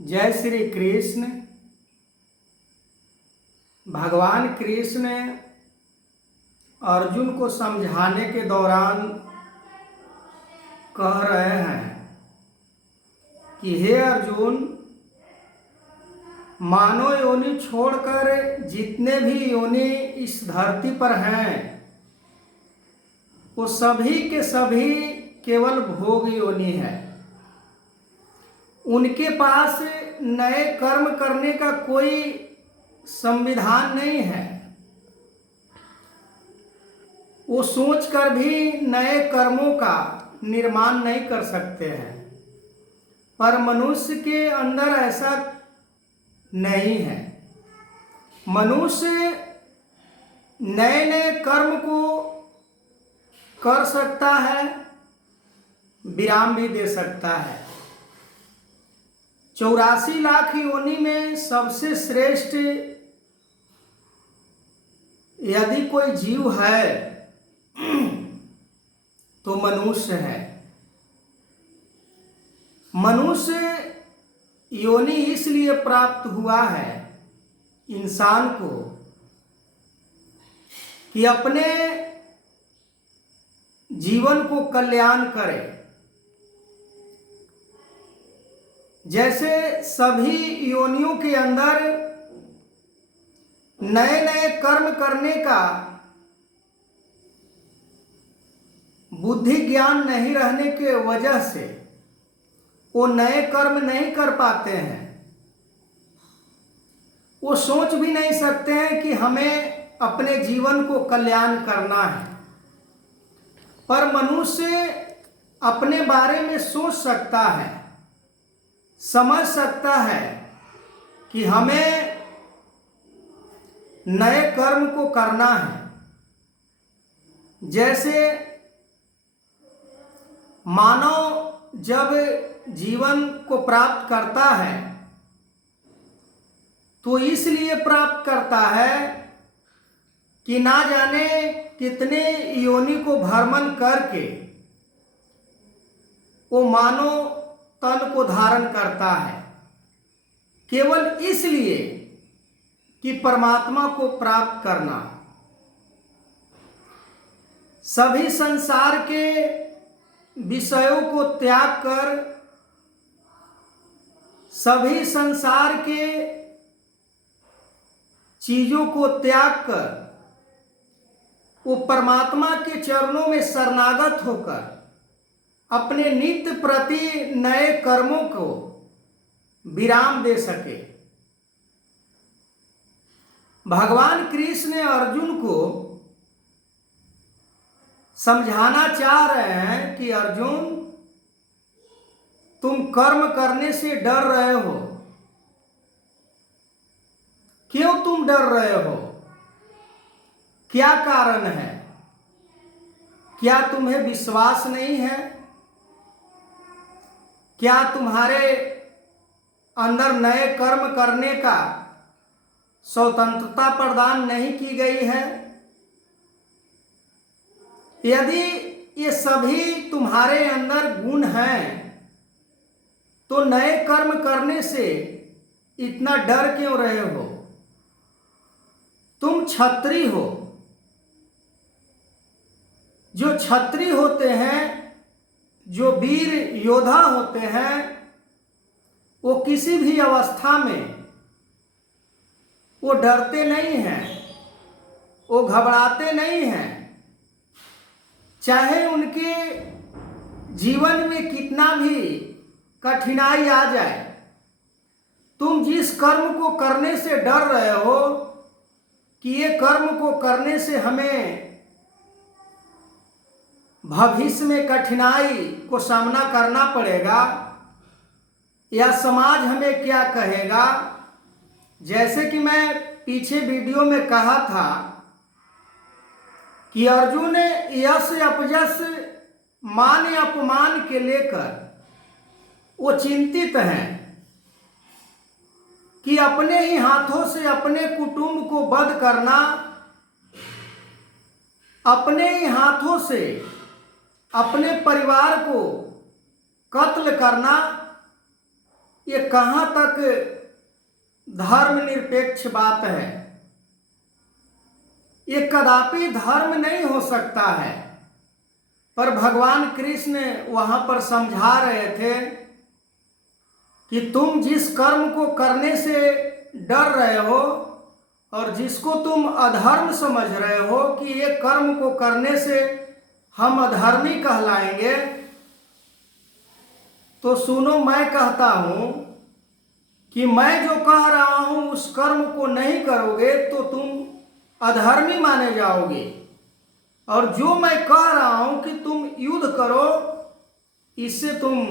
जय श्री कृष्ण। भगवान कृष्ण अर्जुन को समझाने के दौरान कह रहे हैं कि हे अर्जुन, मानव योनि छोड़कर जितने भी योनि इस धरती पर हैं वो सभी के सभी केवल भोग योनि है। उनके पास नए कर्म करने का कोई संविधान नहीं है। वो सोचकर भी नए कर्मों का निर्माण नहीं कर सकते हैं। पर मनुष्य के अंदर ऐसा नहीं है। मनुष्य नए नए कर्म को कर सकता है, विराम भी दे सकता है। 84 लाख योनि में सबसे श्रेष्ठ यदि कोई जीव है तो मनुष्य है। मनुष्य योनि इसलिए प्राप्त हुआ है इंसान को कि अपने जीवन को कल्याण करे। जैसे सभी योनियों के अंदर नए नए कर्म करने का बुद्धि ज्ञान नहीं रहने के वजह से वो नए कर्म नहीं कर पाते हैं। वो सोच भी नहीं सकते हैं कि हमें अपने जीवन को कल्याण करना है। पर मनुष्य अपने बारे में सोच सकता है, समझ सकता है कि हमें नए कर्म को करना है। जैसे मानव जब जीवन को प्राप्त करता है तो इसलिए प्राप्त करता है कि ना जाने कितने योनि को भ्रमण करके वो मानव तन को धारण करता है, केवल इसलिए कि परमात्मा को प्राप्त करना। सभी संसार के विषयों को त्याग कर, सभी संसार के चीजों को त्याग कर वो परमात्मा के चरणों में शरणागत होकर अपने नित्य प्रति नए कर्मों को विराम दे सके। भगवान कृष्ण अर्जुन को समझाना चाह रहे हैं कि अर्जुन, तुम कर्म करने से डर रहे हो। क्यों तुम डर रहे हो? क्या कारण है? क्या तुम्हें विश्वास नहीं है? क्या तुम्हारे अंदर नए कर्म करने का स्वतंत्रता प्रदान नहीं की गई है? यदि ये सभी तुम्हारे अंदर गुण हैं तो नए कर्म करने से इतना डर क्यों रहे हो? तुम क्षत्रिय हो। जो क्षत्रिय होते हैं, जो वीर योद्धा होते हैं, वो किसी भी अवस्था में वो डरते नहीं हैं, वो घबराते नहीं हैं। चाहे उनके जीवन में कितना भी कठिनाई आ जाए, तुम जिस कर्म को करने से डर रहे हो कि ये कर्म को करने से हमें भविष्य में कठिनाई को सामना करना पड़ेगा या समाज हमें क्या कहेगा, जैसे कि मैं पीछे वीडियो में कहा था कि अर्जुन यश अपयश मान अपमान के लेकर वो चिंतित हैं कि अपने ही हाथों से अपने कुटुंब को वध करना, अपने ही हाथों से अपने परिवार को कत्ल करना, ये कहाँ तक धर्मनिरपेक्ष बात है? ये कदापि धर्म नहीं हो सकता है। पर भगवान कृष्ण वहां पर समझा रहे थे कि तुम जिस कर्म को करने से डर रहे हो और जिसको तुम अधर्म समझ रहे हो कि ये कर्म को करने से हम अधर्मी कहलाएंगे, तो सुनो, मैं कहता हूं कि मैं जो कह रहा हूं उस कर्म को नहीं करोगे तो तुम अधर्मी माने जाओगे, और जो मैं कह रहा हूं कि तुम युद्ध करो, इससे तुम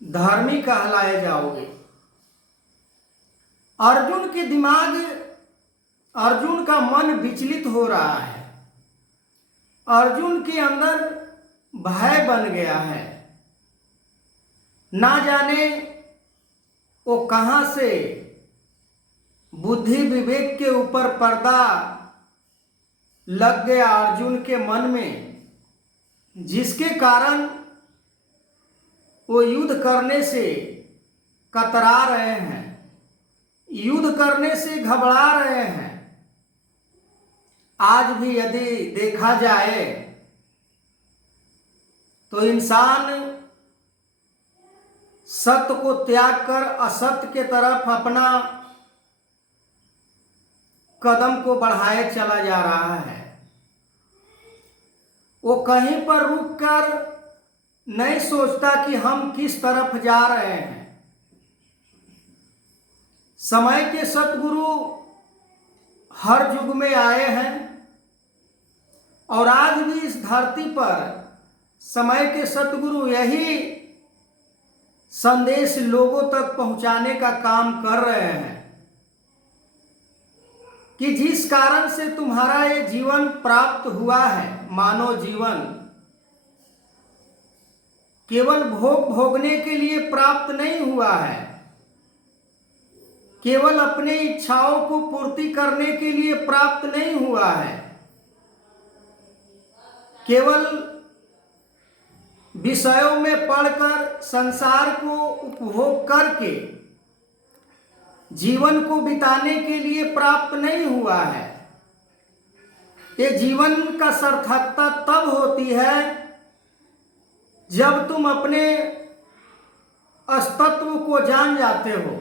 धर्मी कहलाए जाओगे। अर्जुन के दिमाग, अर्जुन का मन विचलित हो रहा है। अर्जुन के अंदर भय बन गया है। ना जाने वो कहां से बुद्धि विवेक के ऊपर पर्दा लग गया अर्जुन के मन में, जिसके कारण वो युद्ध करने से कतरा रहे हैं, युद्ध करने से घबरा रहे हैं। आज भी यदि देखा जाए तो इंसान सत्य को त्याग कर असत्य के तरफ अपना कदम को बढ़ाए चला जा रहा है। वो कहीं पर रुककर नहीं सोचता कि हम किस तरफ जा रहे हैं। समय के सतगुरु हर युग में आए हैं और आज भी इस धरती पर समय के सतगुरु यही संदेश लोगों तक पहुंचाने का काम कर रहे हैं कि जिस कारण से तुम्हारा ये जीवन प्राप्त हुआ है, मानव जीवन, केवल भोग भोगने के लिए प्राप्त नहीं हुआ है, केवल अपने इच्छाओं को पूर्ति करने के लिए प्राप्त नहीं हुआ है, केवल विषयों में पढ़कर संसार को उपभोग करके जीवन को बिताने के लिए प्राप्त नहीं हुआ है। ये जीवन का सार्थकता तब होती है जब तुम अपने अस्तित्व को जान जाते हो,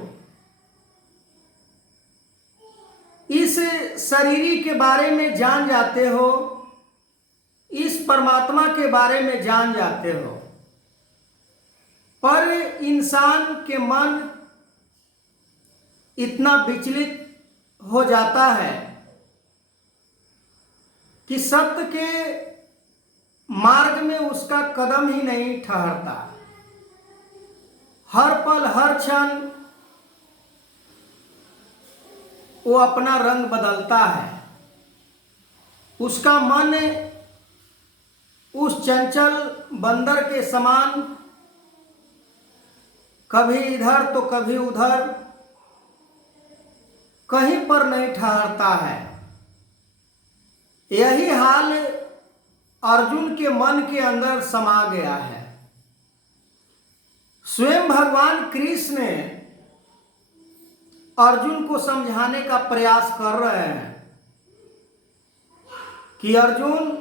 इस शरीर के बारे में जान जाते हो, इस परमात्मा के बारे में जान जाते हो। पर इंसान के मन इतना विचलित हो जाता है कि सत्य के मार्ग में उसका कदम ही नहीं ठहरता। हर पल हर क्षण वो अपना रंग बदलता है। उसका मन उस चंचल बंदर के समान कभी इधर तो कभी उधर, कहीं पर नहीं ठहरता है। यही हाल अर्जुन के मन के अंदर समा गया है। स्वयं भगवान कृष्ण अर्जुन को समझाने का प्रयास कर रहे हैं कि अर्जुन,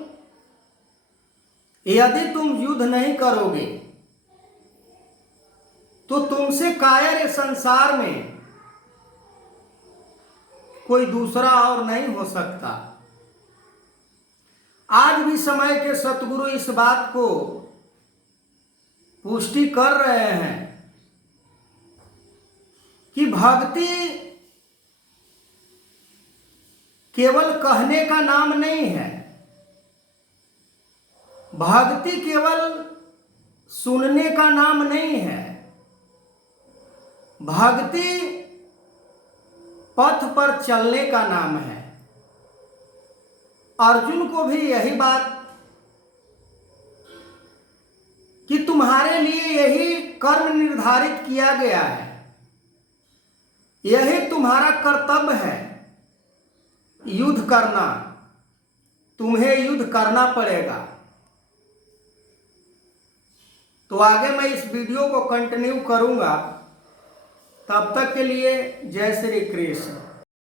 यदि तुम युद्ध नहीं करोगे तो तुमसे कायर संसार में कोई दूसरा और नहीं हो सकता। आज भी समय के सतगुरु इस बात को पुष्टि कर रहे हैं कि भक्ति केवल कहने का नाम नहीं है, भक्ति केवल सुनने का नाम नहीं है, भक्ति पथ पर चलने का नाम है। अर्जुन को भी यही बात कि तुम्हारे लिए यही कर्म निर्धारित किया गया है, यही तुम्हारा कर्तव्य है, युद्ध करना, तुम्हें युद्ध करना पड़ेगा। तो आगे मैं इस वीडियो को कंटिन्यू करूंगा। तब तक के लिए जय श्री कृष्ण।